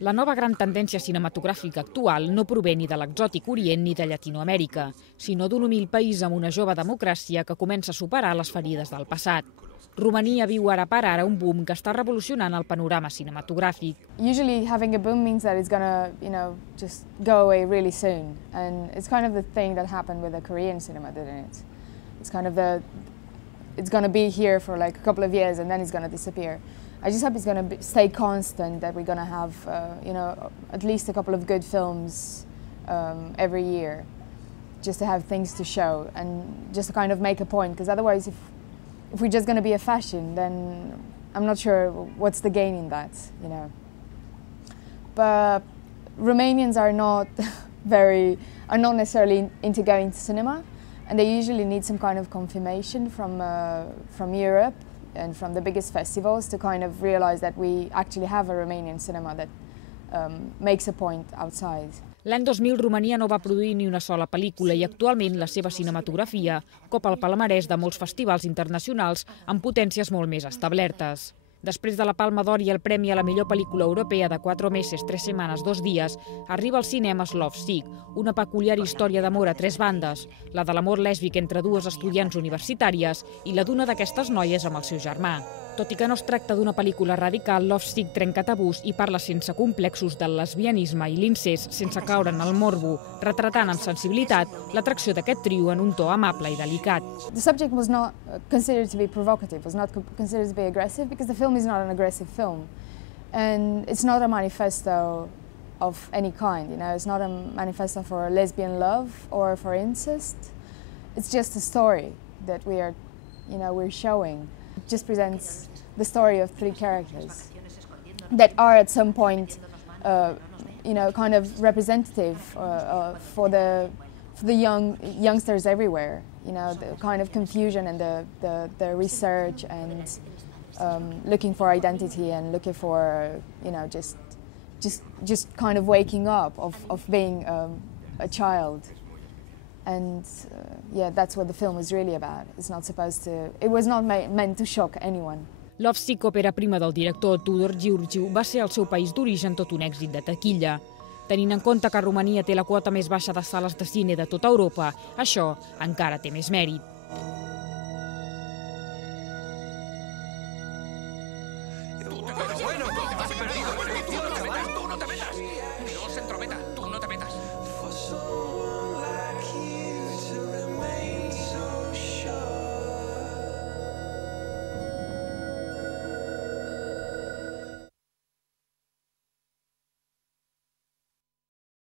La nova gran tendència cinematogràfica actual no prové ni de l'exòtic Orient ni de Llatinoamèrica, sinó d'un humil país amb una jove democràcia que comença a superar les ferides del passat. Romania viu ara per ara un boom que està revolucionant el panorama cinematogràfic. Usually having a boom means that it's gonna, just go away really soon. And it's kind of the thing that happened with the Korean cinema, didn't it? It's kind of it's gonna be here for like a couple of years and then it's gonna disappear. I just hope it's gonna stay constant, that we're gonna have, at least a couple of good films every year, just to have things to show and just to kind of make a point, because otherwise if we're just going to be a fashion, then I'm not sure what's the gain in that, But Romanians are not not necessarily into going to cinema, and they usually need some kind of confirmation from Europe and from the biggest festivals to kind of realize that we actually have a Romanian cinema that makes a point outside. L'any 2000 Romania no va produir ni una sola pel·lícula i actualment la seva cinematografia copa el palmarès de molts festivals internacionals amb potències molt més establertes. Després de la Palma d'Or i el Premi a la millor pel·lícula europea de 4 meses, 3 setmanes, 2 dies, arriba als cinemes Love Sick, una peculiar història d'amor a 3 bandes, la de l'amor lèsbic entre 2 estudiants universitàries i la d'una d'aquestes noies amb el seu germà. Tot i que no es tracta d'una pel·lícula radical, Love Sick trenca tabús i parla sense complexos del lesbianisme i l'incest sense caure en el morbo, retratant amb sensibilitat l'atracció d'aquest trio en un to amable i delicat. The subject was not considered to be provocative, was not considered to be aggressive, because the film is not an aggressive film. And it's not a manifesto of any kind, It's not a manifesto for lesbian love or for incest. It's just a story that we're showing. It just presents the story of 3 characters that are at some point, kind of representative for the youngsters everywhere. The kind of confusion and the research and looking for identity and looking for, just kind of waking up of being a child. And that's what the film is really about. It was not meant to shock anyone. Love Sick, òpera prima del director Tudor Giurgiu, va ser al seu país d'origen tot un èxit de taquilla. Tenint en compte que Romania té la quota més baixa de sales de cine de tota Europa, això encara té més mèrit.